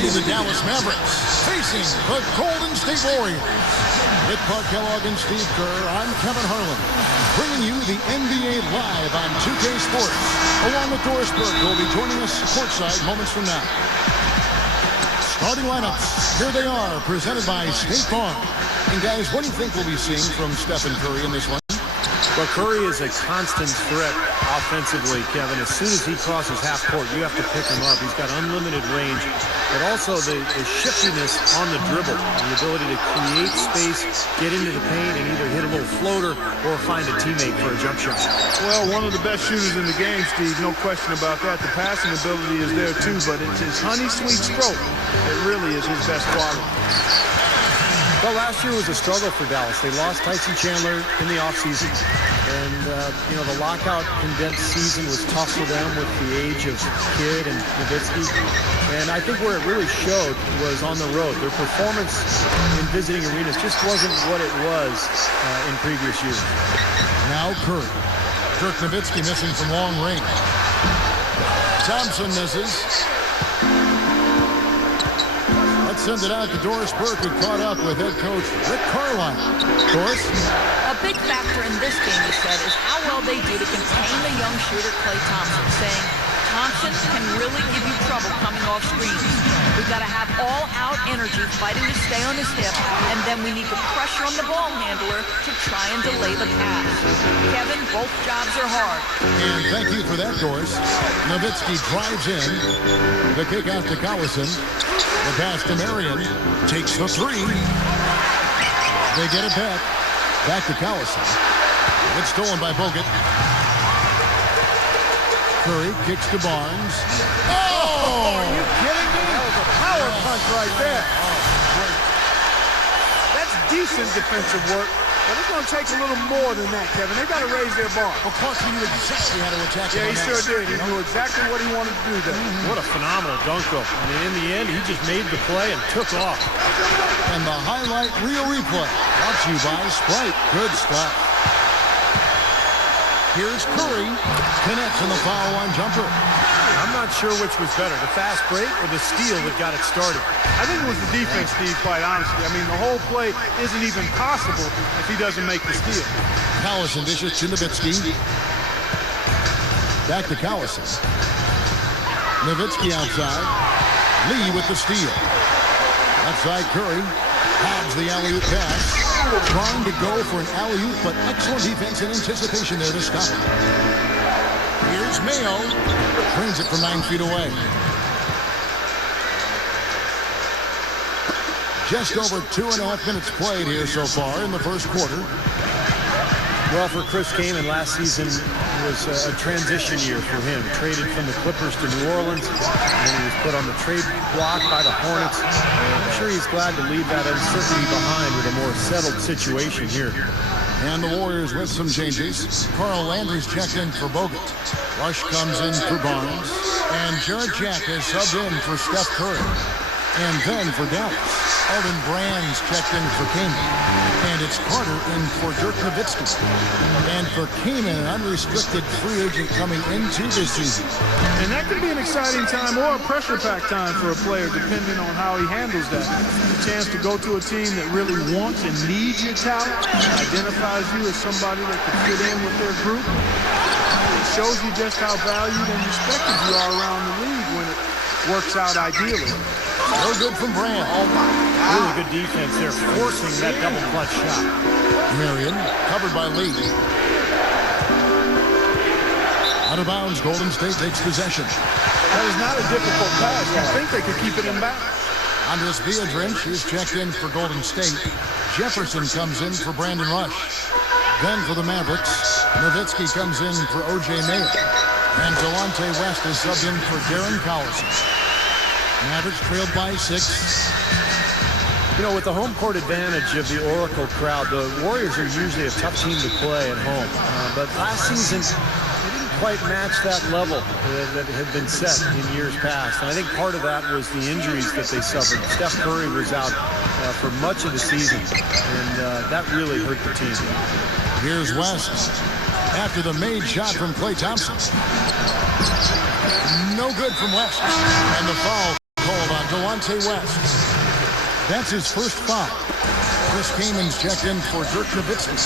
see the Dallas Mavericks facing the Golden State Warriors. With Clark Kellogg and Steve Kerr, I'm Kevin Harlan, bringing you the NBA live on 2K Sports, along with Doris Burke, who will be joining us courtside moments from now. Starting lineups, here they are, presented by State Farm. And guys, what do you think we'll be seeing from Stephen Curry in this one? Well, Curry is a constant threat offensively, Kevin. As soon as he crosses half court, you have to pick him up. He's got unlimited range, but also the shiftiness on the dribble, the ability to create space, get into the paint, and either hit a little floater or find a teammate for a jump shot. Well, one of the best shooters in the game, Steve, no question about that. The passing ability is there too, but it's his honey sweet stroke that really is his best quality. Well, last year was a struggle for Dallas. They lost Tyson Chandler in the offseason. And, the lockout condensed season was tough for them with the age of Kidd and Nowitzki. And I think where it really showed was on the road. Their performance in visiting arenas just wasn't what it was in previous years. Now Curry. Dirk Nowitzki missing from long range. Thompson misses. Let's send it out to Doris Burke, who caught up with head coach Rick Carlisle. Doris? A big factor in this game, he said, is how well they do to contain the young shooter Klay Thompson, saying Thompson can really give you trouble coming off screens. We've got to have all-out energy fighting to stay on his hip, and then we need to pressure on the ball handler to try and delay the pass. Kevin, both jobs are hard. And thank you for that, Doris. Nowitzki drives in. The kick out to Collison. The pass to Marion. Takes the three. They get it back. Back to Collison. It's stolen by Bogut. Curry kicks to Barnes. Oh! Are you kidding me? That was a power punch right there. That's decent defensive work, but it's going to take a little more than that, Kevin. They got to raise their bar. Well, Clark knew exactly how to attack him. Yeah, he sure did. He knew exactly what he wanted to do there. What a phenomenal dunk, though. I mean, in the end, he just made the play and took off. And the highlight reel replay brought to you by Sprite. Good stuff. Here's Curry. Connects on the foul line jumper. I'm not sure which was better, the fast break or the steal that got it started. I think it was the defense, Steve, quite honestly. I mean, the whole play isn't even possible if he doesn't make the steal. Collison dishes to Nowitzki. Back to Collison. Nowitzki outside. Lee with the steal. Outside Curry. Has the alley-oop pass. Trying to go for an alley-oop, but excellent defense and anticipation there to stop it. Here's Mayo. Brings it from 9 feet away. Just over 2.5 minutes played here so far in the first quarter. Well, for Chris Kaman, last season was a transition year for him. Traded from the Clippers to New Orleans, and he was put on the trade block by the Hornets. I'm sure he's glad to leave that uncertainty behind with a more settled situation here. And the Warriors with some changes. Carl Landry's checked in for Bogut. Rush comes in for Barnes. And Jarrett Jack is subbed in for Steph Curry. And then for Dallas, Elton Brand's checked in for Kaman. And it's Carter in for Dirk Nowitzki. And for Kaman, an unrestricted free agent coming into this season. And that could be an exciting time or a pressure-packed time for a player, depending on how he handles that. A chance to go to a team that really wants and needs your talent, identifies you as somebody that can fit in with their group. It shows you just how valued and respected you are around the league when it works out ideally. No good from Brand. Oh, my God. Really good defense there, forcing that double clutch shot. Marion, covered by Lee. Out of bounds, Golden State takes possession. That is not a difficult pass. I think they could keep it in back. Andres Biedrins is checked in for Golden State. Jefferson comes in for Brandon Rush. Then for the Mavericks, Nowitzki comes in for O.J. Mayo. And Delonte West is subbed in for Darren Collison. Mavericks trailed by 6. You know, with the home court advantage of the Oracle crowd, the Warriors are usually a tough team to play at home. But last season, they didn't quite match that level that had been set in years past. And I think part of that was the injuries that they suffered. Steph Curry was out for much of the season, and that really hurt the team. Here's West after the made shot from Klay Thompson. No good from West. And the foul called on Delonte West. That's his first foul. Chris Kamen's checked in for Dirk Nowitzki.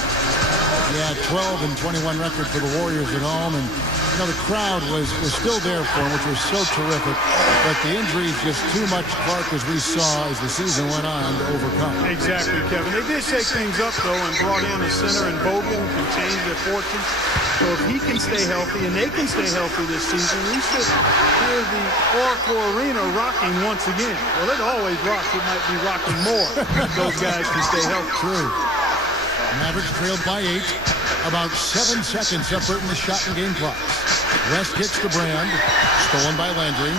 He had 12 and 21 record for the Warriors at home, and you know, the crowd was still there for him, which was so terrific. But the injuries just too much, Clark, as we saw as the season went on, to overcome. Exactly, Kevin. They did shake things up, though, and brought in a center in Bogut who can change their fortunes. So if he can stay healthy and they can stay healthy this season, we should hear the Oracle Arena rocking once again. Well, it always rocks. It might be rocking more if those guys can stay healthy. True. Mavericks trailed by 8. About 7 seconds separating the shot and game clocks. West kicks to Brand. Stolen by Landry.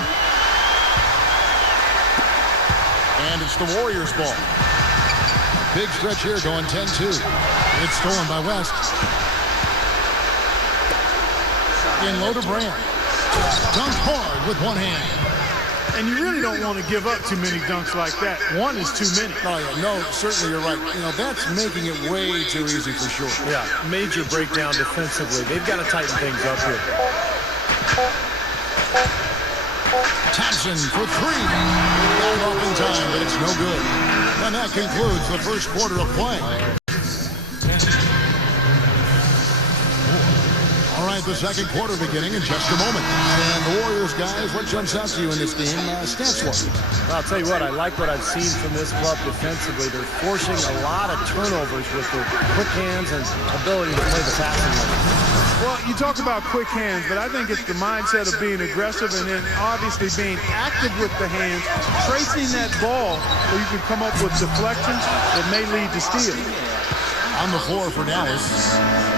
And it's the Warriors' ball. Big stretch here going 10-2. It's stolen by West. In low to Brand. Dunked hard with one hand. And you really don't want to give up too many dunks like that. One is too many. Oh, yeah, no, certainly you're right. You know, that's making it way too easy for sure. Yeah, major breakdown defensively. They've got to tighten things up here. Thompson for 3. Got off in time, but it's no good. And that concludes the first quarter of play. All right, the second quarter beginning in just a moment. And the Warriors, guys, what jumps out to you in this game stats-wise? Well, I'll tell you what, I like what I've seen from this club defensively. They're forcing a lot of turnovers with their quick hands and ability to play the passing lane. Well, you talk about quick hands, but I think it's the mindset of being aggressive and then obviously being active with the hands, tracing that ball so you can come up with deflections that may lead to steals. On the floor for Dallas,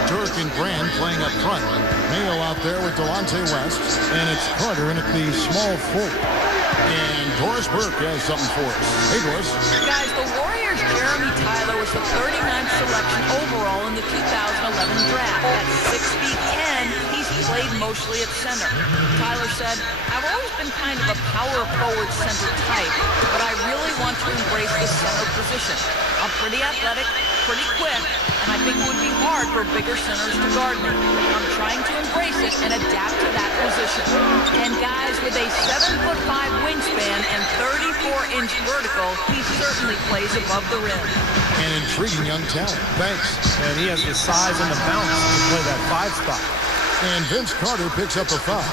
Dirk and Brand playing up front. Mayo out there with Delonte West, and it's Carter in at the small forward. And Doris Burke has something for us. Hey, Doris. Guys, the Warriors' Jeremy Tyler was the 39th selection overall in the 2011 draft. At 6 feet 10, he's played mostly at center. Tyler said, I've always been kind of a power forward center type, but I really want to embrace the center position. I'm pretty athletic, pretty quick, and I think it would be hard for bigger centers to guard me. I'm trying to embrace it and adapt to that position. And guys, with a 7'5" wingspan and 34-inch vertical, he certainly plays above the rim. An intriguing young talent. Thanks. And he has the size and the bounce to play that 5 spot. And Vince Carter picks up a foul.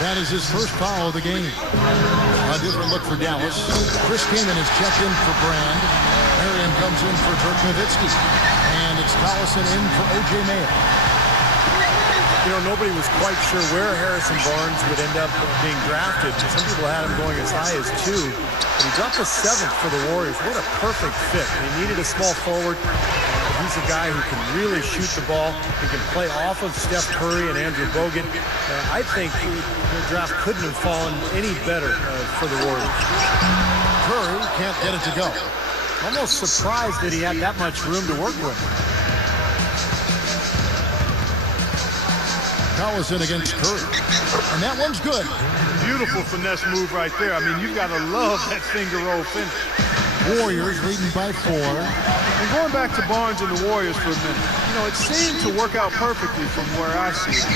That is his first foul of the game. A different look for Dallas. Chris Kaman is checked in for Brand. Marion comes in for Dirk Nowitzki. And it's Collison in for O.J. Mayo. You know, nobody was quite sure where Harrison Barnes would end up being drafted. Some people had him going as high as 2. But he dropped the 7th for the Warriors. What a perfect fit. They needed a small forward. He's a guy who can really shoot the ball. He can play off of Steph Curry and Andrew Bogut. I think the draft couldn't have fallen any better for the Warriors. Curry can't get it to go. Almost surprised that he had that much room to work with. Collison against Curry. And that one's good. Beautiful finesse move right there. I mean, you've got to love that finger roll finish. Warriors leading by 4. And going back to Barnes and the Warriors for a minute, you know, it seemed to work out perfectly from where I see it.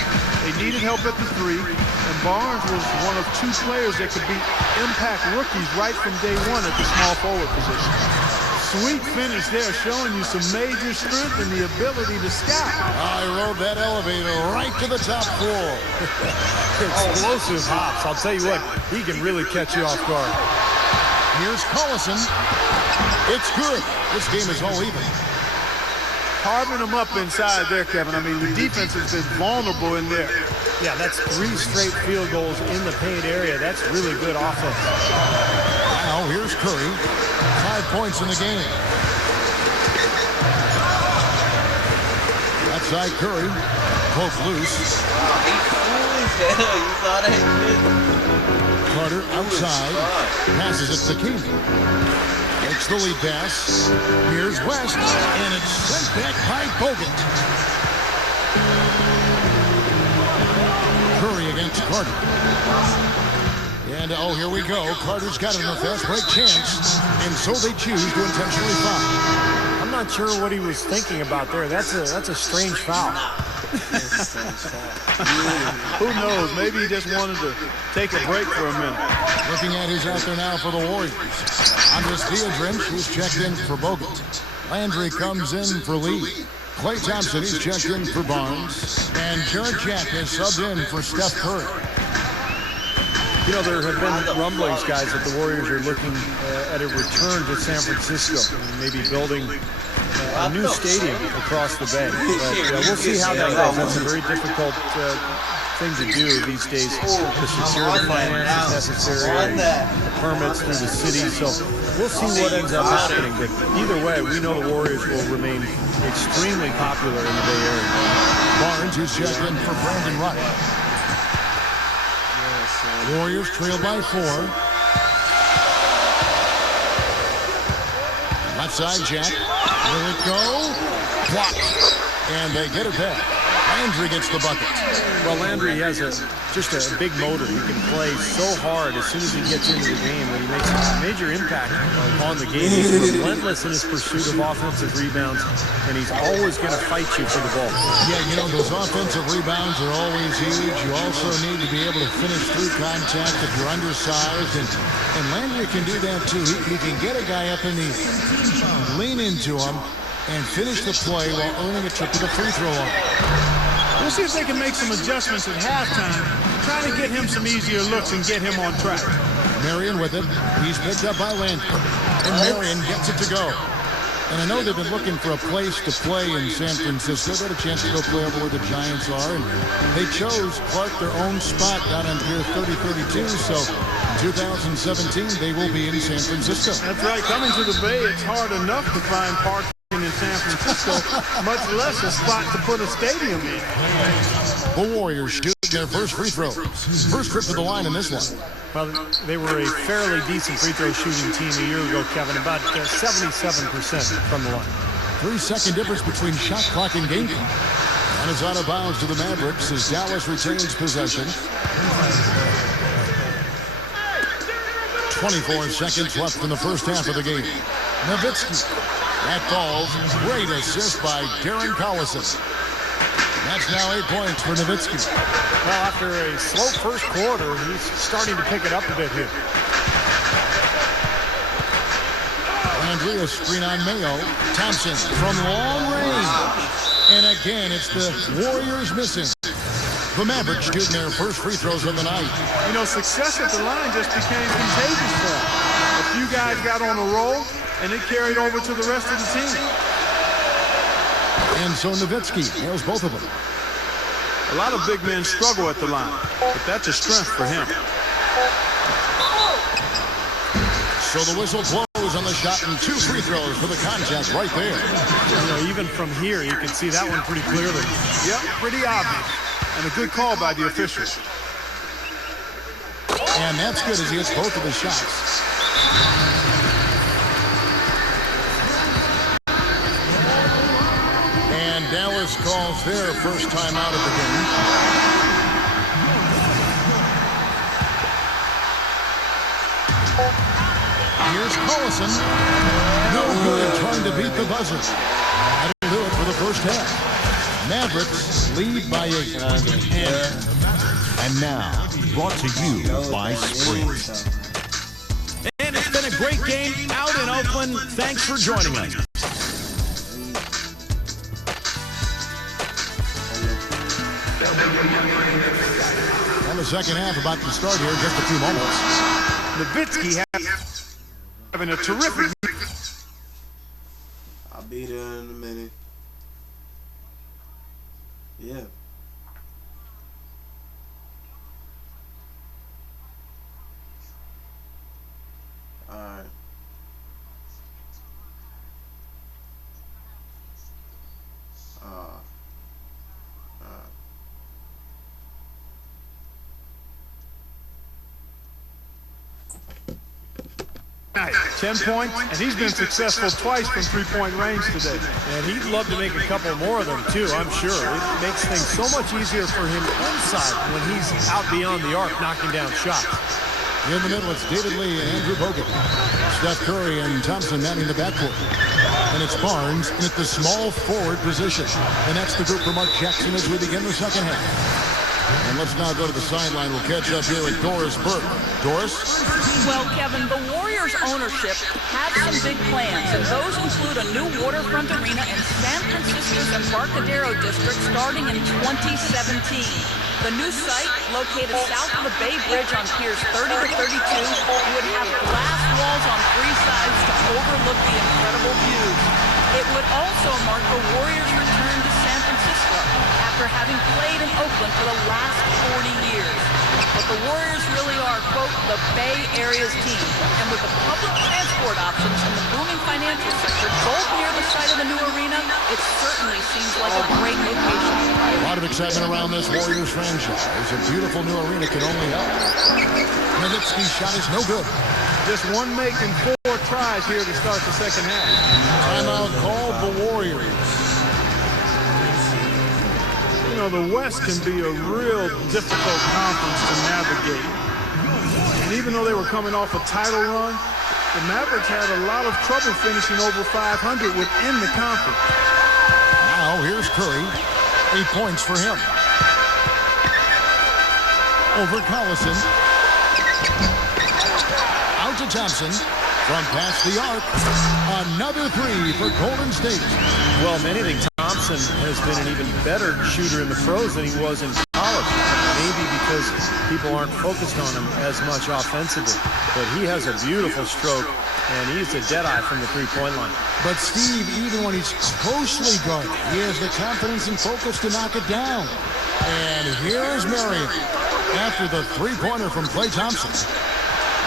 They needed help at the 3, and Barnes was one of 2 players that could be impact rookies right from day 1 at the small forward position. Sweet finish there, showing you some major strength and the ability to scout. I rode that elevator right to the top floor. Explosive hops. I'll tell you what, he can really catch you off guard. Here's Collison. It's good. This game is all even. Carving them up inside there, Kevin. I mean, the defense has been vulnerable in there. Yeah, that's 3 straight field goals in the paint area. That's really good offense. Now, here's Curry. 5 points in the game. Outside Curry. Both loose. Carter outside. Passes it to Keenan. Makes the lead pass. Here's West. And it's sent back by Bogut. Curry against Carter. And, oh, here we go. Carter's got it in a fast break chance. And so they choose to intentionally foul. I'm not sure what he was thinking about there. That's a strange foul. Who knows? Maybe he just wanted to take a break for a minute. Looking at who's out there now for the Warriors. Andres Diadrich, who's checked in for Bogut. Landry comes in for Lee. Klay Thompson, he's checked in for Barnes. And Jarrett Jack has subbed in for Steph Curry. You know, there have been rumblings, guys, that the Warriors are looking at a return to San Francisco, maybe building a new stadium across the bay. But we'll see how that goes. That's a very difficult thing to do these days to secure the finances necessary, the permits through the city. So we'll see what ends up happening. But either way, we know the Warriors will remain extremely popular in the Bay Area. Barnes, who's checked in for Brandon Rush. Warriors trail by 4. Left side, Jack. Will it go? Blocked. And they get it back. Landry gets the bucket. Well, Landry has just a big motor. He can play so hard as soon as he gets into the game that he makes a major impact on the game. He's relentless in his pursuit of offensive rebounds, and he's always going to fight you for the ball. Yeah, you know, those offensive rebounds are always huge. You also need to be able to finish through contact if you're undersized, and Landry can do that too. He can get a guy up in the air, lean into him, and finish the play while earning a trip to the free throw line. We'll see if they can make some adjustments at halftime, trying to get him some easier looks and get him on track. Marion with it. He's picked up by Landry. And Marion gets it to go. And I know they've been looking for a place to play in San Francisco. They had a chance to go play over where the Giants are. And they chose Clark their own spot down on Pier 3032. So in 2017, they will be in San Francisco. That's right. Coming to the Bay, it's hard enough to find parking in San Francisco, much less a spot to put a stadium in. The Warriors shoot their first free throw. First trip to the line in this one. Well, they were a fairly decent free throw shooting team a year ago, Kevin, about 77% from the line. 3-second difference between shot clock and game clock. And it's out of bounds to the Mavericks as Dallas retains possession. 24 seconds left in the first half of the game. Nowitzki. That falls. Great assist by Darren Collison. That's now 8 points for Nowitzki. Well, after a slow first quarter, he's starting to pick it up a bit here. Landry, a screen on Mayo. Thompson from long range. And again, it's the Warriors missing. The Mavericks shooting their first free throws of the night. You know, success at the line just became contagious for them. A few guys got on a roll, and it carried over to the rest of the team. And so Nowitzki nails both of them. A lot of big men struggle at the line, but that's a strength for him. So the whistle blows on the shot and 2 free throws for the contact right there. You know, even from here, you can see that one pretty clearly. Yep, pretty obvious. And a good call by the officials. And that's good as he hits both of the shots. And Dallas calls their first time out of the game. Here's Collison. No good trying to beat the buzzer. That'll do it for the first half. Mavericks lead by 8. And now, brought to you by Sprint. And it's been a great game out in Oakland. Thanks for joining us. And the second half about to start here in just a few moments. Nowitzki having a terrific. I'll be there in a minute. Yeah. All right. Nice. 10 points, and he's been successful twice from three-point range today. And he'd love to make a couple more of them, too, I'm sure. It makes things so much easier for him inside when he's out beyond the arc knocking down shots. In the middle, it's David Lee and Andrew Bogut. Steph Curry and Thompson manning the backcourt. And it's Barnes at the small forward position. And that's the group for Mark Jackson as we begin the second half. And let's now go to the sideline. We'll catch up here with Doris Burke. Doris? Well, Kevin, the Warriors ownership have some big plans, and those include a new waterfront arena in San Francisco's Embarcadero district starting in 2017. The new site, located south of the Bay Bridge on Piers 30 to 32, would have glass walls on three sides to overlook the incredible views. It would also mark the Warriors' return to San Francisco after having played in Oakland for the last 40 years. But the Warriors really are, quote, the Bay Area's team. And with the public transport options and the booming financial sector both near the site of the new arena, it certainly seems like a great location. A lot of excitement around this Warriors franchise. A beautiful new arena can only help. Nowitzki's shot is no good. Just one make and 4 tries here to start the second half. Timeout called the Warriors. You know, the West can be a real difficult conference to navigate. And even though they were coming off a title run, the Mavericks had a lot of trouble finishing over 500 within the conference. Now here's Curry. 8 points for him. Over Collison. Out to Thompson. From past the arc. Another 3 for Golden State. Well, many think Thompson has been an even better shooter in the pros than he was in college. Maybe because people aren't focused on him as much offensively. But he has a beautiful stroke, and he's a deadeye from the three-point line. But Steve, even when he's closely guarded, he has the confidence and focus to knock it down. And here's Marion after the three-pointer from Klay Thompson.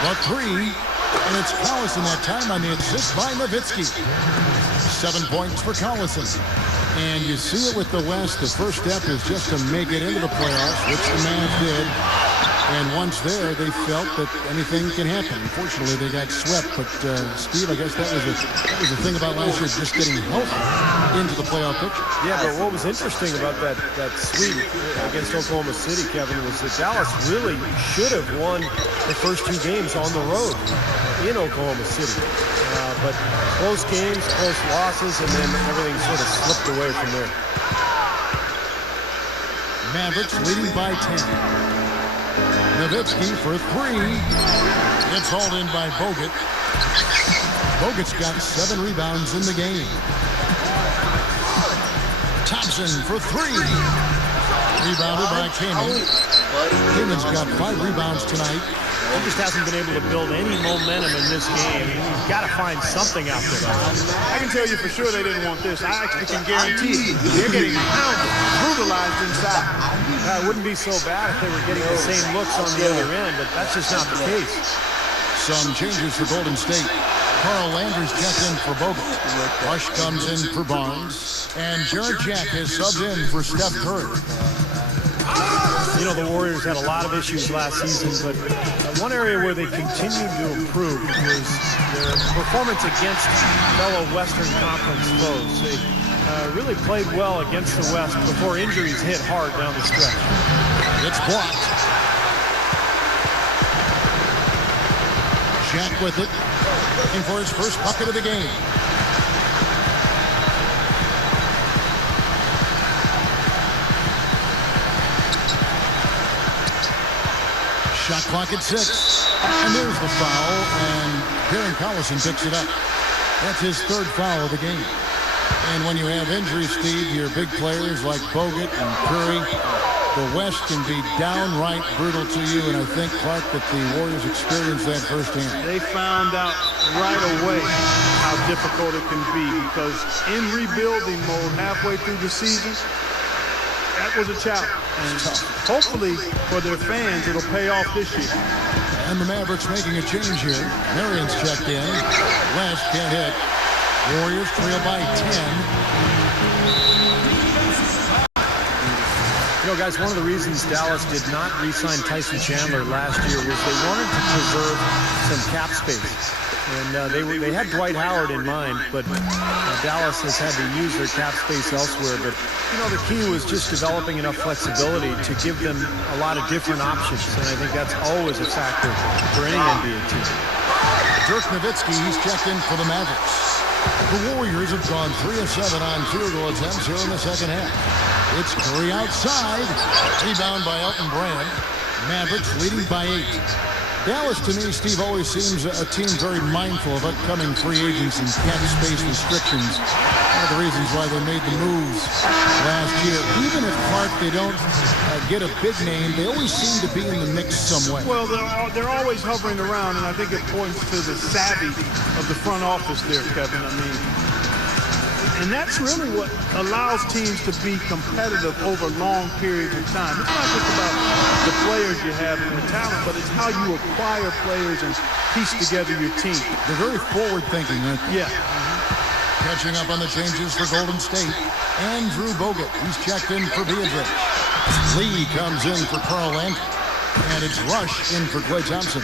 The 3, and it's Collison that time on the assist by Nowitzki. 7 points for Collison. And you see it with the West. The first step is just to make it into the playoffs, which the Mavs did. And once there, they felt that anything can happen. Unfortunately, they got swept. But, Steve, I guess that was the thing about last year, just getting healthy into the playoff picture. Yeah, but what was interesting about that sweep against Oklahoma City, Kevin, was that Dallas really should have won the first 2 games on the road in Oklahoma City. But close games, close losses, and then everything sort of slipped away from there. Mavericks leading by 10. Nowitzki for 3. It's hauled in by Bogut. Bogut's got 7 rebounds in the game. Thompson for 3. Rebounded by Kaman. Kaman's got 5 rebounds tonight. He just hasn't been able to build any momentum in this game. He's got to find something out there. I can tell you for sure they didn't want this. I actually can guarantee they're getting pounded, brutalized inside. It wouldn't be so bad if they were getting the same looks on the other end, but that's just not the case. Some changes for Golden State. Carl Landry's checked in for Bogut. Rush comes in for Barnes. And Jared Jack has subbed in for Steph Curry. You know, the Warriors had a lot of issues last season, but one area where they continued to improve was their performance against fellow Western Conference foes. They really played well against the West before injuries hit hard down the stretch. It's blocked. Jack with it, looking for his first bucket of the game. Shot clock at 6. And there's the foul, and Darren Collison picks it up. That's his 3rd foul of the game. And when you have injuries, Steve, your big players like Bogut and Curry, the West can be downright brutal to you, and I think, Clark, that the Warriors experienced that firsthand. They found out right away how difficult it can be, because in rebuilding mode halfway through the season, that was a challenge. And hopefully for their fans, it'll pay off this year. And the Mavericks making a change here. Marion's checked in. West can't hit. Warriors trail by 10. You know, guys, one of the reasons Dallas did not re-sign Tyson Chandler last year was they wanted to preserve some cap space. And they had Dwight Howard in mind, but Dallas has had to use their cap space elsewhere. But, you know, the key was just developing enough flexibility to give them a lot of different options. And I think that's always a factor for any NBA team. Dirk Nowitzki, he's checked in for the Mavericks. The Warriors have gone 3 of 7 on field goal attempts here in the second half. It's Curry outside. Rebound by Elton Brand. Mavericks leading by 8. Dallas, to me, Steve, always seems a team very mindful of upcoming free agents and cap space restrictions. One of the reasons why they made the moves last year. Even if Clark, they don't get a big name, they always seem to be in the mix some way. Well, they're always hovering around, and I think it points to the savvy of the front office there, Kevin. I mean, and that's really what allows teams to be competitive over long periods of time. It's not just about the players you have and the talent, but it's how you acquire players and piece together your team. They're very forward-thinking, aren't they? Yeah. Catching up on the changes for Golden State. Andrew Bogut, he's checked in for Beatrice. Lee comes in for Carl Landry. And it's Rush in for Klay Thompson.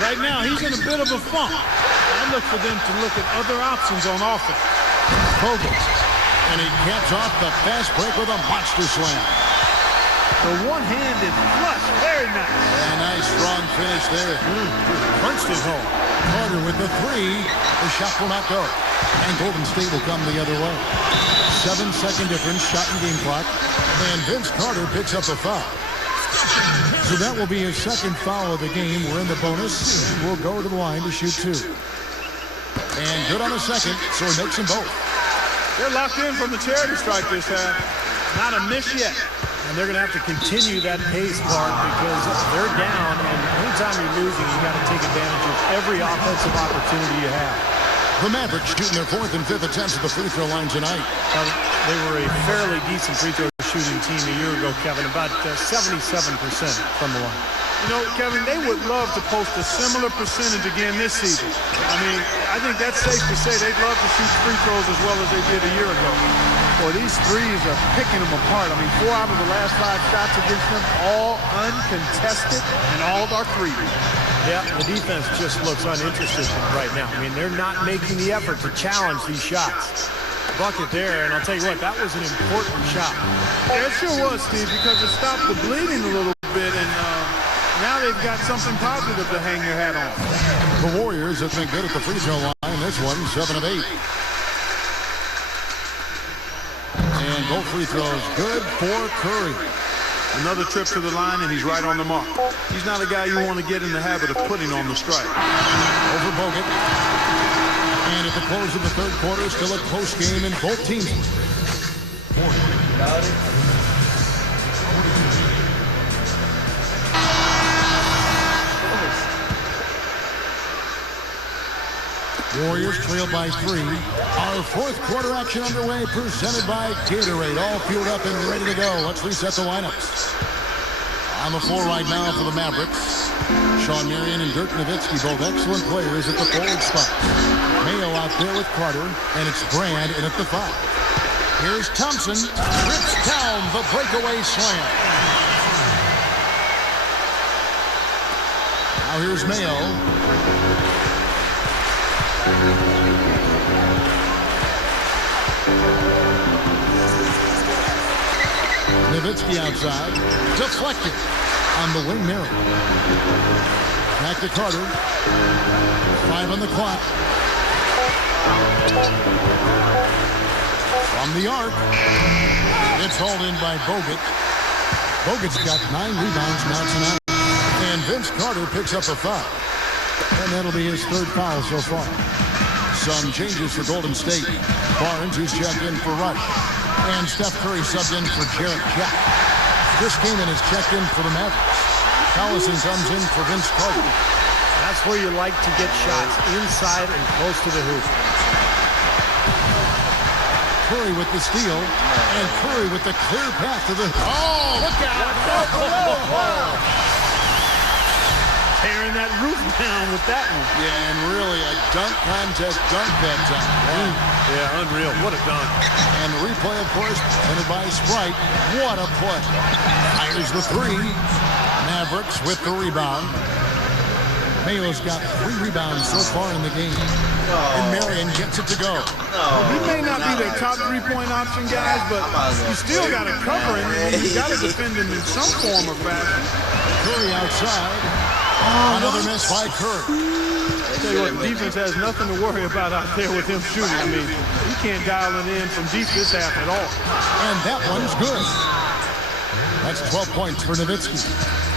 Right now, he's in a bit of a funk. I look for them to look at other options on offense. Bogut. And he caps off the fast break with a monster slam. The one-handed flush, very nice. A nice strong finish there. Punched it home. Carter with the 3. The shot will not go. And Golden State will come the other way. 7-second difference, shot and game clock. And Vince Carter picks up a foul. So that will be his second foul of the game. We're in the bonus. And we'll go to the line to shoot 2. And good on the second, so he makes them both. They're locked in from the charity stripe this half. Not a miss yet. And they're going to have to continue that pace, Clark, because they're down. And anytime you're losing, you got to take advantage of every offensive opportunity you have. The Mavericks shooting their 4th and 5th attempts at the free throw line tonight. They were a fairly decent free throw shooting team a year ago, Kevin, about 77% from the line. You know, Kevin, they would love to post a similar percentage again this season. I mean, I think that's safe to say they'd love to shoot free throws as well as they did a year ago. Boy, these threes are picking them apart. I mean, 4 out of the last 5 shots against them, all uncontested, and all are threes. Yeah, the defense just looks uninterested right now. I mean, they're not making the effort to challenge these shots. Bucket there, and I'll tell you what, that was an important shot. Yeah, it sure was, Steve, because it stopped the bleeding a little bit, and now they've got something positive to hang their hat on. The Warriors have been good at the free throw line. This one, 7 of 8. And both free throws good for Curry. Another trip to the line, and he's right on the mark. He's not a guy you want to get in the habit of putting on the strike. Over Bogut. And at the close of the third quarter, still a close game in both teams. Got it. Warriors trail by 3. Our 4th quarter action underway, presented by Gatorade. All fueled up and ready to go. Let's reset the lineups. On the floor right now for the Mavericks, Sean Marion and Dirk Nowitzki, both excellent players at the forward spot. Mayo out there with Carter, and it's Brand in at the 5. Here's Thompson, rips down the breakaway slam. Now here's Mayo. Nowitzki outside, deflected on the wing mirror. Back to Carter. 5 on the clock. From the arc, it's hauled in by Bogut. Bogut's got 9 rebounds now tonight. And Vince Carter picks up a foul. And that'll be his 3rd foul so far. Some changes for Golden State. Barnes, who's checked in for Rush. And Steph Curry subbed in for Jarrett Jack. Chris Kaman is checked in for the Mavericks. Collison comes in for Vince Carter. That's where you like to get shots, inside and close to the hoop. Curry with the steal. And Curry with the clear path to the... Oh, look out! Tearing that roof down with that one. Yeah, and really a dunk contest dunk that time. Yeah, unreal. What a dunk. And the replay, of course, presented by Sprite. What a play. Here's the 3. Mavericks with the rebound. Mayo's got 3 rebounds so far in the game. And Marion gets it to go. He may not be their top 3-point option, guys, but you still got to cover him, and you got to defend him in some form or fashion. Curry outside. Another miss by Curry. I tell you what, the defense has nothing to worry about out there with him shooting. I mean, he can't dial it in from deep this half at all. And that one's good. That's 12 points for Nowitzki.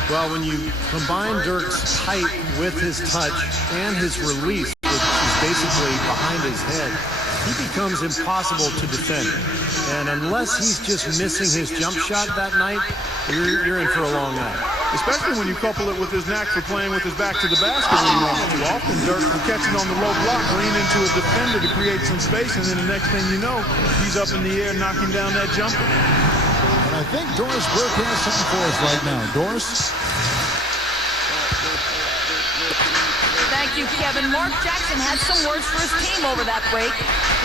Well, when you combine Dirk's height with his touch and his release, which is basically behind his head, he becomes impossible to defend. And unless he's just missing his jump shot that night, you're in for a long night. Especially when you couple it with his knack for playing with his back to the basket when he wants to. Often Dirk will catch it on the low block, lean into a defender to create some space, and then the next thing you know, he's up in the air knocking down that jumper. And I think Doris Burke has something for us right now. Doris? Thank you, Kevin. Mark Jackson had some words for his team over that break.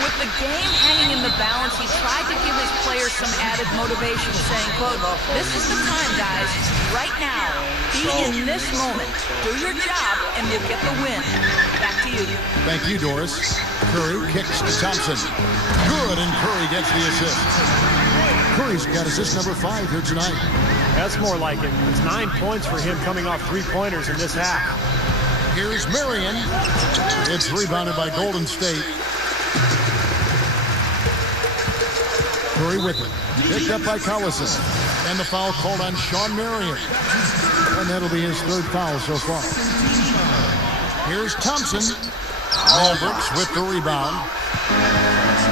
With the game hanging in the balance, he tried to give his players some added motivation, saying, quote, "This is the time, guys. Right now, be in this moment. Do your job, and you'll get the win." Back to you. Thank you, Doris. Curry kicks to Thompson. Good, and Curry gets the assist. Curry's got assist number 5 here tonight. That's more like it. It's 9 points for him coming off 3-pointers in this half. Here's Marion. It's rebounded by Golden State. Curry with it. Picked up by Collison. And the foul called on Sean Marion. And that'll be his 3rd foul so far. Here's Thompson. Mavericks with the rebound.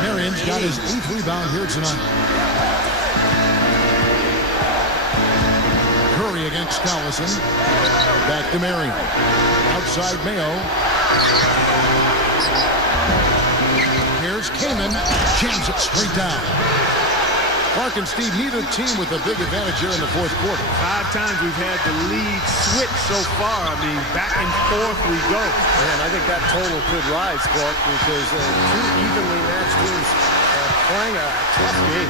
Marion's got his 8th rebound here tonight. Curry against Collison. Back to Marion. Outside Mayo. Here's Kaman. Jams it straight down. Clark and Steve, neither team with a big advantage here in the 4th quarter. 5 times we've had the lead switch so far. I mean, back and forth we go. Man, I think that total could rise, Clark, because 2 evenly matched teams playing a tough game.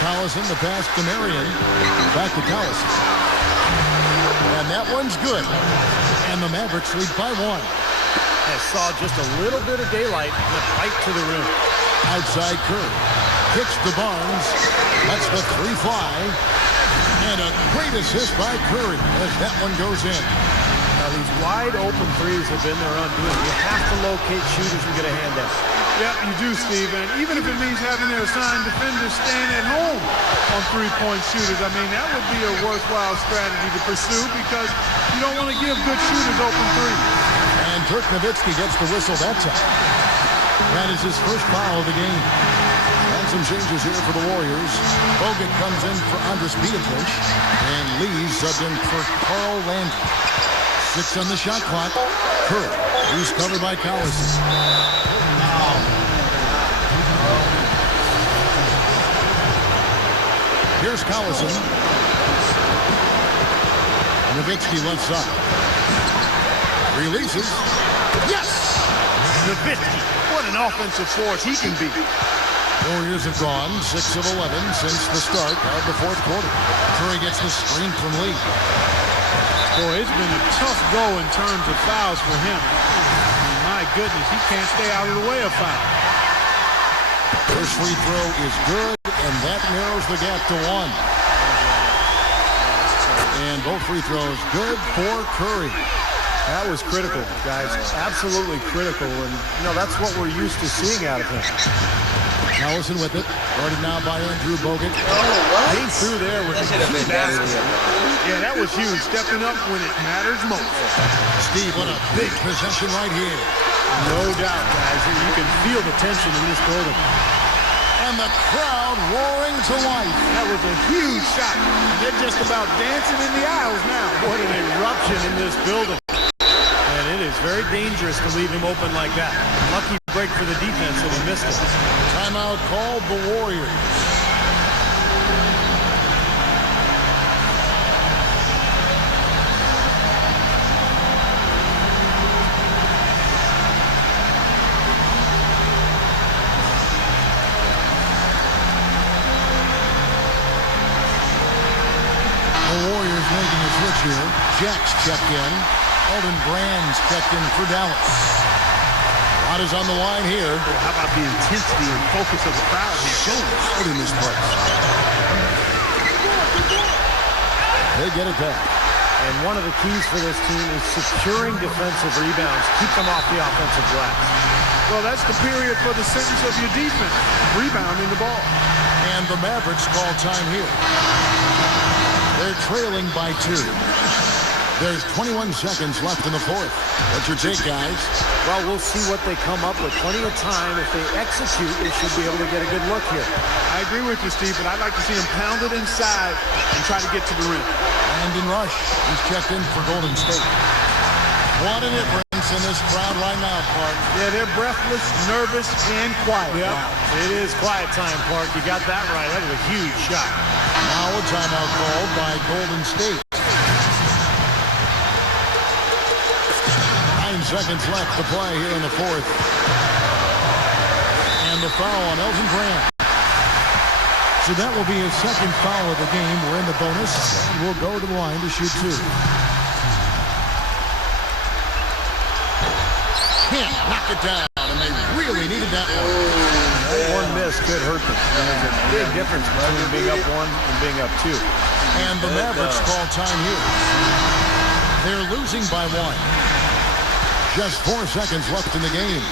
Collison, the pass to Marion. Back to Collison. And that one's good. And the Mavericks lead by 1. I saw just a little bit of daylight right to the rim. Outside Curry. Kicks to Barnes. That's the 3 fly. And a great assist by Curry as that one goes in. Now, these wide open threes have been their undoing. You have to locate shooters and get a hand up. Yeah, you do, Steve. And even if it means having their assigned defenders staying at home on 3-point shooters, I mean, that would be a worthwhile strategy to pursue because you don't want to give good shooters open threes. And Dirk Nowitzki gets the whistle that time. That is his 1st foul of the game. And some changes here for the Warriors. Bogut comes in for Andres Beatrice. And Lee subbed in for Carl Landry. 6 on the shot clock. Curry, who's covered by Collison. Here's Collison. Nowitzki left side. Releases. Yes! Nowitzki, what an offensive force he can be. Warriors have gone 6 of 11 since the start of the 4th quarter. Curry gets the screen from Lee. Boy, it's been a tough go in terms of fouls for him. My goodness, he can't stay out of the way of foul. First free throw is good, and that narrows the gap to 1. And both free throws good for Curry. That was critical, guys. Absolutely critical. And, you know, that's what we're used to seeing out of him. Collison with it. Guarded now by Andrew Bogut. Came through there with a key basket. Yeah, that was huge. Stepping up when it matters most. Steve, what a big possession right here. No doubt, guys. You can feel the tension in this building. And the crowd roaring to life. That was a huge shot. They're just about dancing in the aisles now. What an eruption in this building. And it is very dangerous to leave him open like that. Lucky break for the defense that he missed it. Timeout called the Warriors. The Warriors making a switch here. Jacks checked in. Elton Brand's checked in for Dallas. A lot is on the line here. Well, how about the intensity and focus of the crowd here? So loud in this place. They get it back. And one of the keys for this team is securing defensive rebounds. Keep them off the offensive glass. Well, that's the period for the sentence of your defense, rebounding the ball. And the Mavericks call time here. They're trailing by 2. There's 21 seconds left in the fourth. What's your take, guys? Well, we'll see what they come up with. Plenty of time. If they execute, they should be able to get a good look here. I agree with you, Steve, but I'd like to see him pound it inside and try to get to the rim. Brandon Rush, he's checked in for Golden State. What an difference in this crowd right now, Clark. Yeah, they're breathless, nervous, and quiet. Yep. It is quiet time, Clark. You got that right. That was a huge shot. Now a timeout called by Golden State. 9 seconds left to play here in the fourth. And the foul on Elton Brand. So that will be his second foul of the game. We're in the bonus. And we'll go to the line to shoot 2. Can't knock it down, and they really needed that one. One miss could hurt them. There's a big difference between being up 1 and being up 2. And the Mavericks call time here. They're losing by 1. Just 4 seconds left in the game.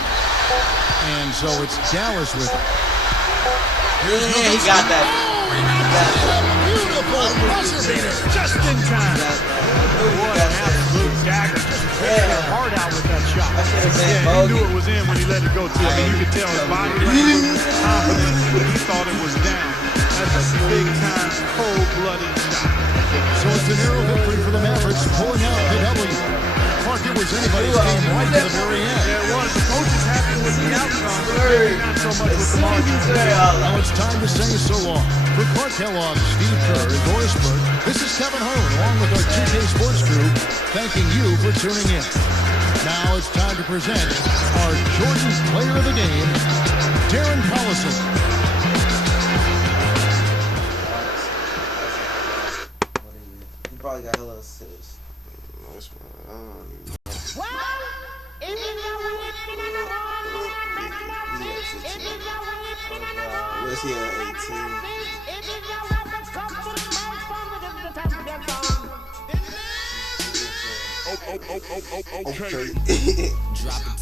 And so it's Dallas with it. Yeah, he got that. Beautiful buzzer beater. Just in time. What an absolute dagger. Just hard out with that shot. Yeah, he knew it was in when he let it go, too. I mean, you could tell his body language, confidence, but he thought it was down. That's a big-time, cold-blooded shot. So it's a narrow victory for the Mavericks, pulling out the W. Clark, it was anybody's game right to the very end. Yeah, it was. The coach is happy with the outcome, but maybe not so much with the margin. Now it's time to say so long. For Clark Kellogg, Steve Kerr, and Doris Burke, this is Kevin Harlan, along with our 2K Sports crew, thanking you for tuning in. Now it's time to present our Jordan Player of the Game, Darren Collison. He probably got hella assists. Where's he at 18? Okay.